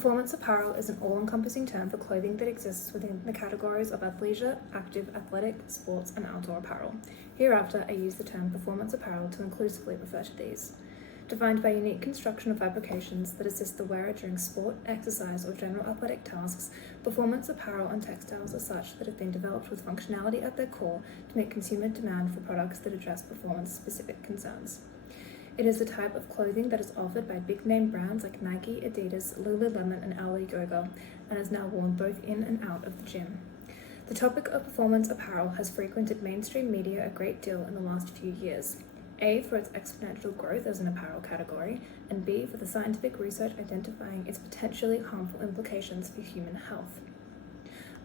Performance apparel is an all-encompassing term for clothing that exists within the categories of athleisure, active, athletic, sports, and outdoor apparel. Hereafter, I use the term performance apparel to inclusively refer to these. Defined by unique construction of fabrications that assist the wearer during sport, exercise, or general athletic tasks, performance apparel and textiles are such that have been developed with functionality at their core to meet consumer demand for products that address performance-specific concerns. It is the type of clothing that is offered by big-name brands like Nike, Adidas, Lululemon, and LA Yoga, and is now worn both in and out of the gym. The topic of performance apparel has frequented mainstream media a great deal in the last few years. A, for its exponential growth as an apparel category, and B, for the scientific research identifying its potentially harmful implications for human health.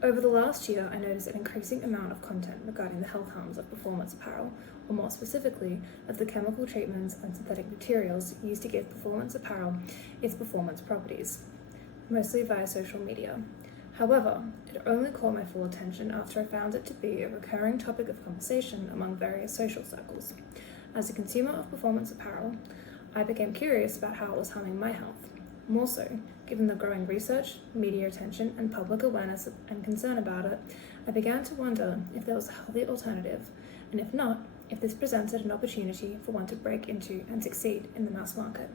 Over the last year, I noticed an increasing amount of content regarding the health harms of performance apparel, or more specifically, of the chemical treatments and synthetic materials used to give performance apparel its performance properties, mostly via social media. However, it only caught my full attention after I found it to be a recurring topic of conversation among various social circles. As a consumer of performance apparel, I became curious about how it was harming my health. More so, given the growing research, media attention, and public awareness and concern about it, I began to wonder if there was a healthy alternative, and if not, if this presented an opportunity for one to break into and succeed in the mass market.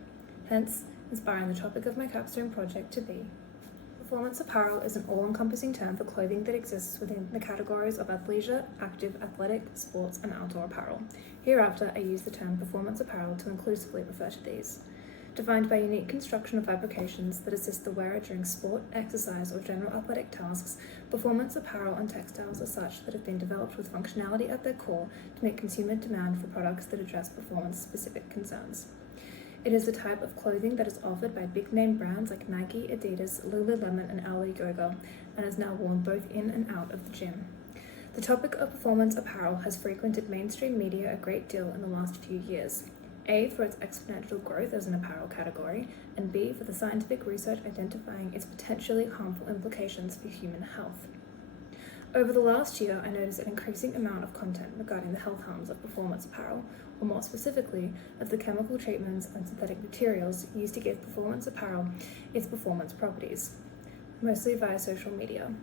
Hence, inspiring the topic of my Capstone project to be: performance apparel is an all-encompassing term for clothing that exists within the categories of athleisure, active, athletic, sports, and outdoor apparel. Hereafter, I use the term performance apparel to inclusively refer to these. Defined by unique construction of fabrications that assist the wearer during sport, exercise, or general athletic tasks, performance apparel and textiles are such that have been developed with functionality at their core to meet consumer demand for products that address performance-specific concerns. It is the type of clothing that is offered by big-name brands like Nike, Adidas, Lululemon, and LA Yoga, and is now worn both in and out of the gym. The topic of performance apparel has frequented mainstream media a great deal in the last few years. A, for its exponential growth as an apparel category, and B, for the scientific research identifying its potentially harmful implications for human health. Over the last year, I noticed an increasing amount of content regarding the health harms of performance apparel, or more specifically, of the chemical treatments and synthetic materials used to give performance apparel its performance properties, mostly via social media.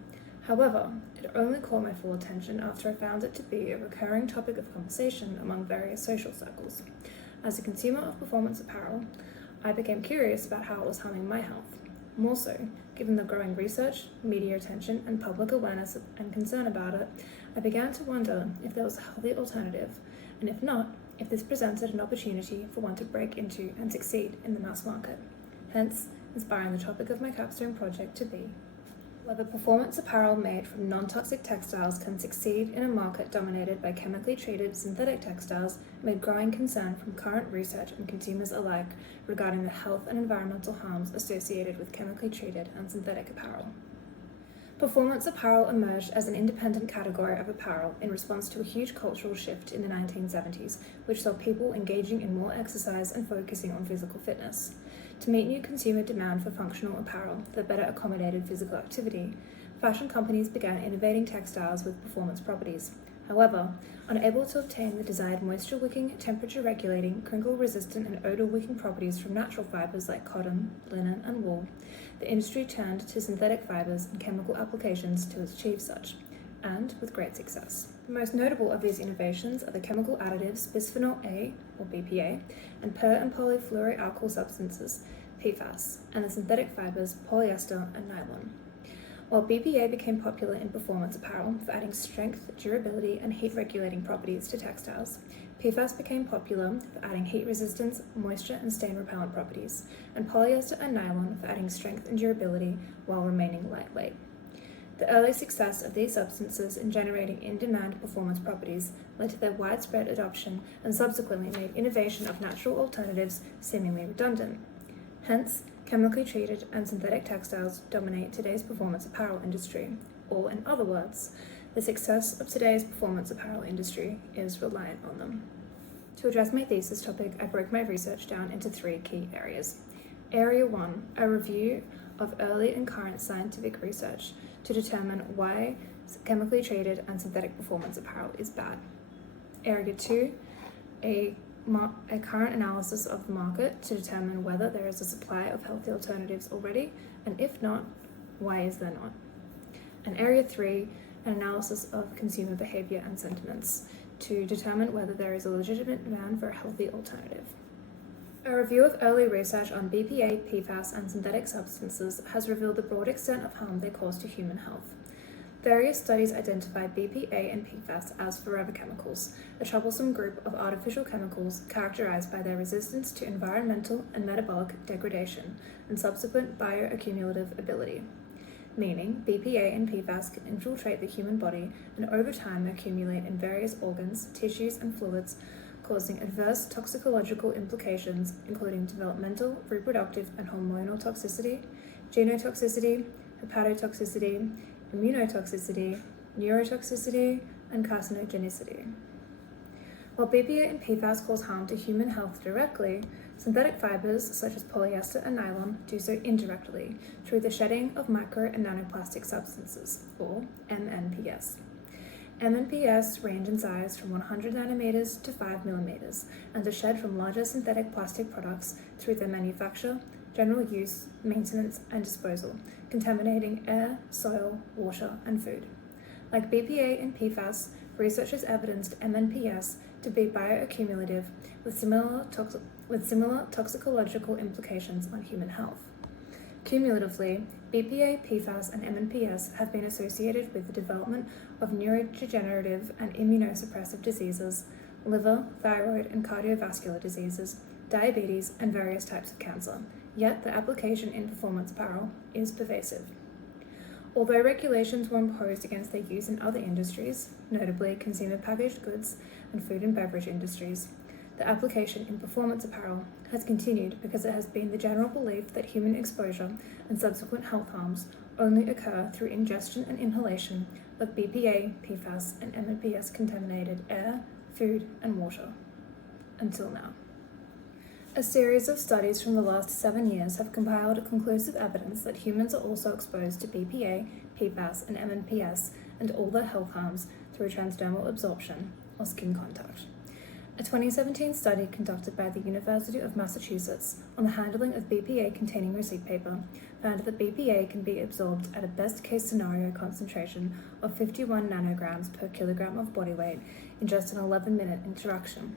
However, it only caught my full attention after I found it to be a recurring topic of conversation among various social circles. As a consumer of performance apparel, I became curious about how it was harming my health. More so, given the growing research, media attention, and public awareness and concern about it, I began to wonder if there was a healthy alternative, and if not, if this presented an opportunity for one to break into and succeed in the mass market. Hence, inspiring the topic of my Capstone project to be: whether performance apparel made from non-toxic textiles can succeed in a market dominated by chemically treated synthetic textiles amid growing concern from current research and consumers alike regarding the health and environmental harms associated with chemically treated and synthetic apparel. Performance apparel emerged as an independent category of apparel in response to a huge cultural shift in the 1970s, which saw people engaging in more exercise and focusing on physical fitness. To meet new consumer demand for functional apparel that better accommodated physical activity, fashion companies began innovating textiles with performance properties. However, unable to obtain the desired moisture-wicking, temperature-regulating, crinkle-resistant, and odor-wicking properties from natural fibers like cotton, linen, and wool, the industry turned to synthetic fibers and chemical applications to achieve such, and with great success. The most notable of these innovations are the chemical additives bisphenol A, or BPA, and per- and polyfluoroalkyl substances, PFAS, and the synthetic fibers polyester and nylon. While BPA became popular in performance apparel for adding strength, durability, and heat-regulating properties to textiles, PFAS became popular for adding heat resistance, moisture, and stain-repellent properties, and polyester and nylon for adding strength and durability while remaining lightweight. The early success of these substances in generating in-demand performance properties led to their widespread adoption and subsequently made innovation of natural alternatives seemingly redundant. Hence, chemically treated and synthetic textiles dominate today's performance apparel industry, or in other words, the success of today's performance apparel industry is reliant on them. To address my thesis topic, I broke my research down into 3 key areas. Area 1, a review of early and current scientific research to determine why chemically treated and synthetic performance apparel is bad. Area 2, a current analysis of the market to determine whether there is a supply of healthy alternatives already And if not, why is there not? And Area 3, an analysis of consumer behaviour and sentiments to determine whether there is a legitimate demand for a healthy alternative. A review of early research on BPA, PFAS, and synthetic substances has revealed the broad extent of harm they cause to human health. Various studies identify BPA and PFAS as forever chemicals, a troublesome group of artificial chemicals characterized by their resistance to environmental and metabolic degradation and subsequent bioaccumulative ability. Meaning, BPA and PFAS can infiltrate the human body and over time accumulate in various organs, tissues, and fluids, causing adverse toxicological implications including developmental, reproductive, and hormonal toxicity, genotoxicity, hepatotoxicity, immunotoxicity, neurotoxicity, and carcinogenicity. While BPA and PFAS cause harm to human health directly, synthetic fibers such as polyester and nylon do so indirectly through the shedding of micro and nanoplastic substances, or MNPS. MNPS range in size from 100 nanometers to 5 millimeters and are shed from larger synthetic plastic products through their manufacture, general use, maintenance, and disposal, contaminating air, soil, water, and food. Like BPA and PFAS, researchers evidenced MNPS to be bioaccumulative with similar toxicological implications on human health. Cumulatively, BPA, PFAS, and MNPS have been associated with the development of neurodegenerative and immunosuppressive diseases, liver, thyroid, and cardiovascular diseases, diabetes, and various types of cancer, yet the application in performance apparel is pervasive. Although regulations were imposed against their use in other industries, notably consumer packaged goods and food and beverage industries, the application in performance apparel has continued because it has been the general belief that human exposure and subsequent health harms only occur through ingestion and inhalation of BPA, PFAS, and MNPS contaminated air, food, and water. Until now. A series of studies from the last 7 years have compiled conclusive evidence that humans are also exposed to BPA, PFAS, and MNPS and all their health harms through transdermal absorption or skin contact. A 2017 study conducted by the University of Massachusetts on the handling of BPA-containing receipt paper found that BPA can be absorbed at a best-case scenario concentration of 51 nanograms per kilogram of body weight in just an 11-minute interaction.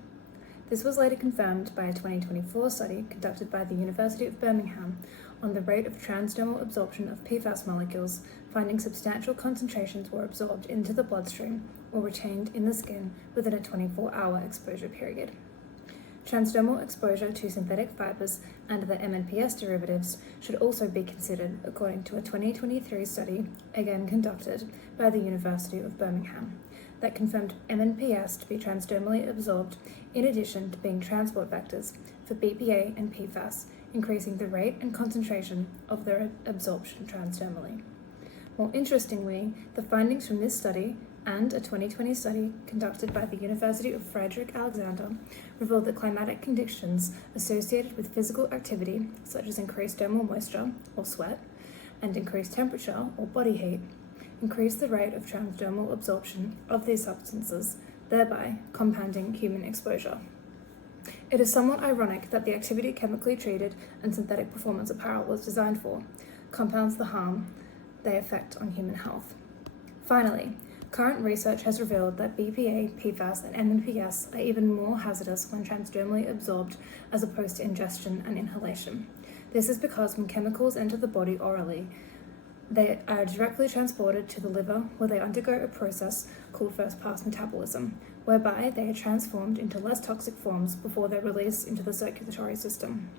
This was later confirmed by a 2024 study conducted by the University of Birmingham on the rate of transdermal absorption of PFAS molecules, finding substantial concentrations were absorbed into the bloodstream or retained in the skin within a 24-hour exposure period. Transdermal exposure to synthetic fibers and the MNPS derivatives should also be considered according to a 2023 study, again conducted by the University of Birmingham, that confirmed MNPS to be transdermally absorbed in addition to being transport vectors for BPA and PFAS, increasing the rate and concentration of their absorption transdermally. More interestingly, the findings from this study and a 2020 study conducted by the University of Frederick Alexander revealed that climatic conditions associated with physical activity, such as increased dermal moisture or sweat, and increased temperature or body heat, increase the rate of transdermal absorption of these substances, thereby compounding human exposure. It is somewhat ironic that the activity chemically treated and synthetic performance apparel was designed for compounds the harm they affect on human health. Finally, current research has revealed that BPA, PFAS, and MNPS are even more hazardous when transdermally absorbed as opposed to ingestion and inhalation. This is because when chemicals enter the body orally, they are directly transported to the liver where they undergo a process called first-pass metabolism, whereby they are transformed into less toxic forms before they're released into the circulatory system.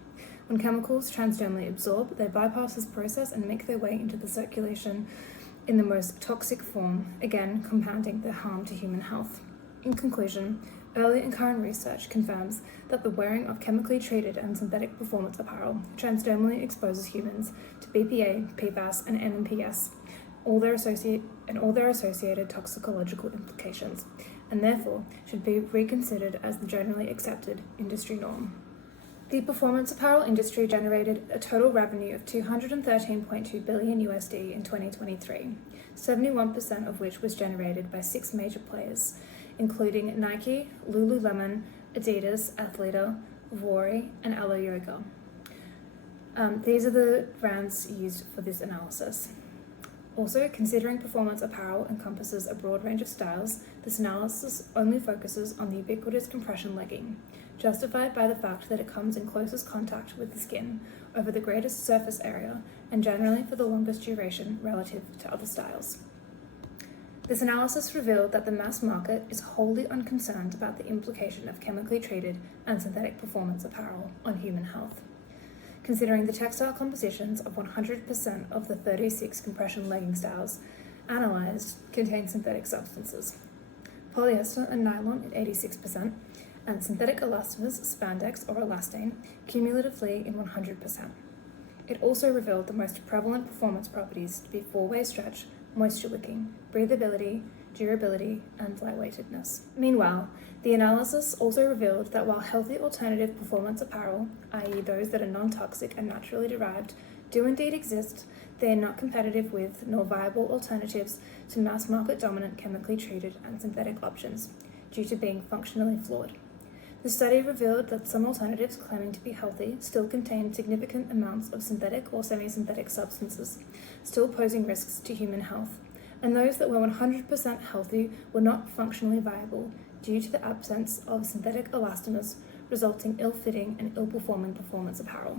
When chemicals transdermally absorb, they bypass this process and make their way into the circulation in the most toxic form, again compounding the harm to human health. In conclusion, early and current research confirms that the wearing of chemically treated and synthetic performance apparel transdermally exposes humans to BPA, PFAS, and MNPS, all their associated toxicological implications, and therefore should be reconsidered as the generally accepted industry norm. The performance apparel industry generated a total revenue of $213.2 billion USD in 2023, 71% of which was generated by 6 major players, including Nike, Lululemon, Adidas, Athleta, Vuori, and Alo Yoga. These are the brands used for this analysis. Also, considering performance apparel encompasses a broad range of styles, this analysis only focuses on the ubiquitous compression legging, justified by the fact that it comes in closest contact with the skin over the greatest surface area and generally for the longest duration relative to other styles. This analysis revealed that the mass market is wholly unconcerned about the implication of chemically treated and synthetic performance apparel on human health. Considering the textile compositions of 100% of the 36 compression legging styles analysed contain synthetic substances. Polyester and nylon at 86%, and synthetic elastomers, spandex or elastane, cumulatively in 100%. It also revealed the most prevalent performance properties to be four-way stretch, moisture wicking, breathability, durability, and lightweightedness. Meanwhile, the analysis also revealed that while healthy alternative performance apparel, i.e. those that are non-toxic and naturally derived, do indeed exist, they are not competitive with nor viable alternatives to mass market dominant chemically treated and synthetic options, due to being functionally flawed. The study revealed that some alternatives claiming to be healthy still contain significant amounts of synthetic or semi-synthetic substances, still posing risks to human health, and those that were 100% healthy were not functionally viable due to the absence of synthetic elastomers, resulting ill-fitting and ill-performing performance apparel.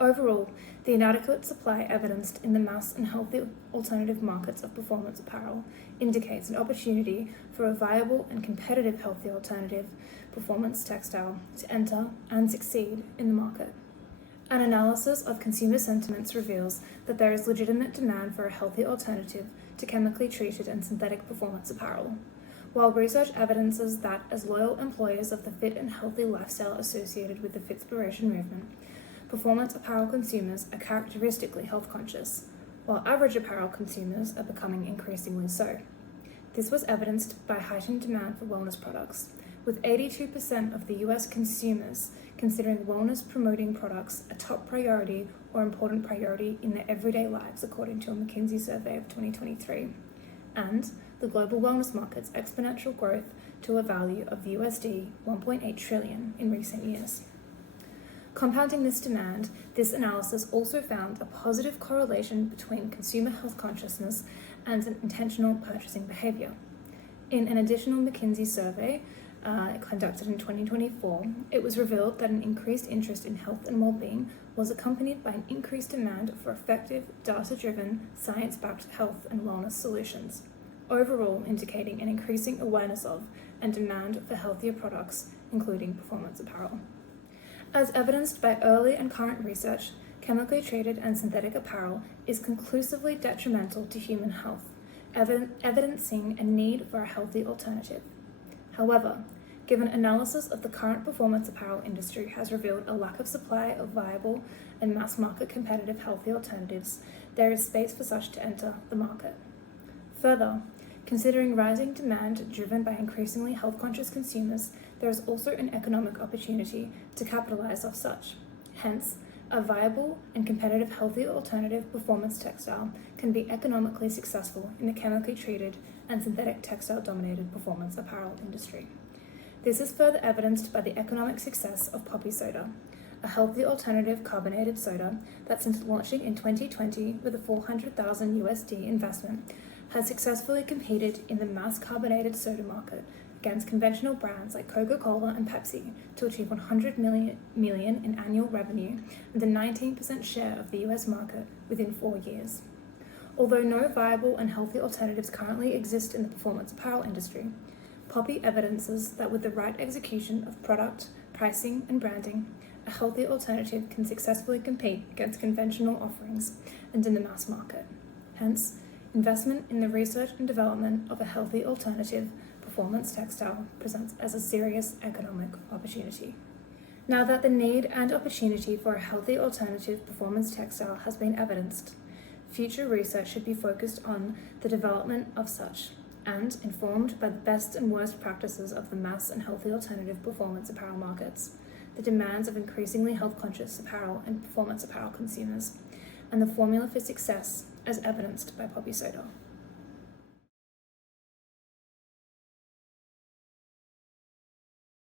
Overall, the inadequate supply evidenced in the mass and healthy alternative markets of performance apparel indicates an opportunity for a viable and competitive healthy alternative performance textile to enter and succeed in the market. An analysis of consumer sentiments reveals that there is legitimate demand for a healthy alternative to chemically treated and synthetic performance apparel, while research evidences that as loyal employers of the fit and healthy lifestyle associated with the Fitspiration movement, performance apparel consumers are characteristically health conscious, while average apparel consumers are becoming increasingly so. This was evidenced by heightened demand for wellness products, with 82% of the US consumers considering wellness-promoting products a top priority or important priority in their everyday lives, according to a McKinsey survey of 2023, and the global wellness market's exponential growth to a value of USD 1.8 trillion in recent years. Compounding this demand, this analysis also found a positive correlation between consumer health consciousness and an intentional purchasing behavior. In an additional McKinsey survey conducted in 2024, it was revealed that an increased interest in health and well-being was accompanied by an increased demand for effective, data-driven, science-backed health and wellness solutions, overall indicating an increasing awareness of and demand for healthier products, including performance apparel. As evidenced by early and current research, chemically treated and synthetic apparel is conclusively detrimental to human health, evidencing a need for a healthy alternative. However, given analysis of the current performance apparel industry has revealed a lack of supply of viable and mass market competitive healthy alternatives, there is space for such to enter the market. Further, considering rising demand driven by increasingly health-conscious consumers, there is also an economic opportunity to capitalize off such. Hence, a viable and competitive healthy alternative performance textile can be economically successful in the chemically treated and synthetic textile-dominated performance apparel industry. This is further evidenced by the economic success of Poppy Soda, a healthy alternative carbonated soda that since launching in 2020 with a $400,000 USD investment has successfully competed in the mass carbonated soda market against conventional brands like Coca-Cola and Pepsi to achieve $100 million in annual revenue and a 19% share of the US market within 4 years. Although no viable and healthy alternatives currently exist in the performance apparel industry, Poppy evidences that with the right execution of product, pricing, and branding, a healthy alternative can successfully compete against conventional offerings and in the mass market. Hence, investment in the research and development of a healthy alternative performance textile presents as a serious economic opportunity. Now that the need and opportunity for a healthy alternative performance textile has been evidenced, future research should be focused on the development of such, and informed by the best and worst practices of the mass and healthy alternative performance apparel markets, the demands of increasingly health-conscious apparel and performance apparel consumers, and the formula for success as evidenced by Poppy Soda.